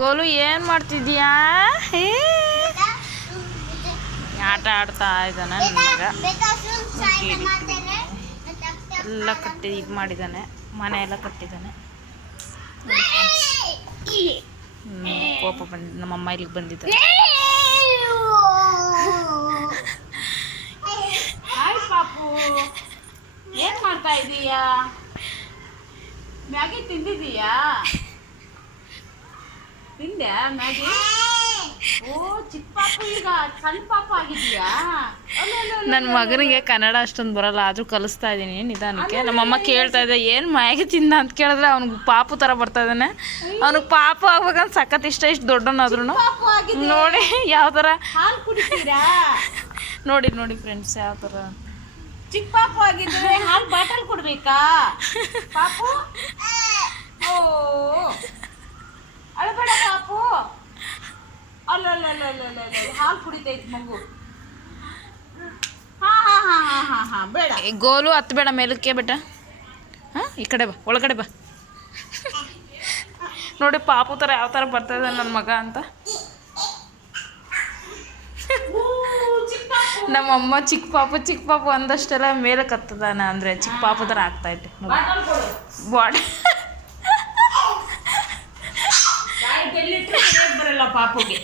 Goal ಏನು ಮಾಡ್ತಿದ್ದೀಯಾ? ಆಟ ಆಡ್ತಾ ಇದ್ದಾನೆ ನನ್ನ ಮಗ. ಎಲ್ಲ ಕಟ್ಟಿ ಇದು ಮಾಡಿದ್ದಾನೆ, ಮನೆ ಎಲ್ಲ ಕಟ್ಟಿದ್ದಾನೆ. ಕೋಪ ಬಂದಿದ್ದು ನಮ್ಮಮ್ಮ ಇಲ್ಲಿಗೆ ಬಂದಿದ್ದಾರೆ. ಹಾಯ್ ಪಾಪು, ಏನು ಮಾಡ್ತಾ ಇದ್ದೀಯಾ? ಮ್ಯಾಗಿ ತಿಂದಿದ್ದೀಯಾ? ತಿಂದೆ ಮ್ಯಾಗಿ? ಓ ಚಿಕ್ಕ ಪಾಪು, ಈಗ ಸಣ್ಣ ಪಾಪು ಆಗಿದೆಯಾ? ನನ್ನ ಮಗನಿಗೆ ಕನ್ನಡ ಅಷ್ಟೊಂದು ಬರಲ್ಲ, ಆದರೂ ಕಲಿಸ್ತಾ ಇದ್ದೀನಿ ನಿಧಾನಕ್ಕೆ. ನಮ್ಮಮ್ಮ ಕೇಳ್ತಾ ಇದ್ದೆ ಏನು ಮ್ಯಾಗಿ ತಿಂದ ಅಂತ ಕೇಳಿದ್ರೆ ಅವ್ನಿಗೆ ಪಾಪು ಥರ ಬರ್ತಾ ಇದ್ದಾನೆ. ಅವ್ನಿಗೆ ಪಾಪು ಆಗ್ಬೇಕಂತ ಸಖತ್ ಇಷ್ಟ, ಇಷ್ಟು ದೊಡ್ಡವನಾದ್ರೂ. ನೋಡಿ ಯಾವ ಥರ ಹಾಲು ಕುಡಿತೀರಾ? ನೋಡಿ ನೋಡಿ ಫ್ರೆಂಡ್ಸ್ ಯಾವ ಥರ ಚಿಕ್ಕ ಪಾಪು ಆಗಿದ್ರೆ ಹಾಲು ಬಾಟಲ್ ಕೊಡ್ಬೇಕಾ ಪಾಪು? ಓ ಅಳಬೇಡ ಪಾಪು. ಅಲ್ಲ ಹಾಲು ಕುಡಿತೈತಿ ಮಗು. ಹಾ ಬೇಡ. ಗೋಲು ಹತ್ತು ಬೇಡ ಮೇಲಕ್ಕೆ ಬೇಟ. ಹಾಂ ಈ ಕಡೆ ಬಾ, ಒಳಗಡೆ ಬಾ. ನೋಡಿ ಪಾಪು ಥರ ಯಾವ ಥರ ಬರ್ತಾ ಇದೆ ನನ್ನ ಮಗ ಅಂತ. ನಮ್ಮಮ್ಮ ಚಿಕ್ಕ ಪಾಪು ಅಂದಷ್ಟೆಲ್ಲ ಮೇಲೆ ಕತ್ತದಾನ, ಅಂದರೆ ಚಿಕ್ಕ ಪಾಪು ಥರ ಆಗ್ತಾಯಿತ್ತು ಬಾಡಿ. ಬರಲ್ಲ ಪಾಪುಗೆ.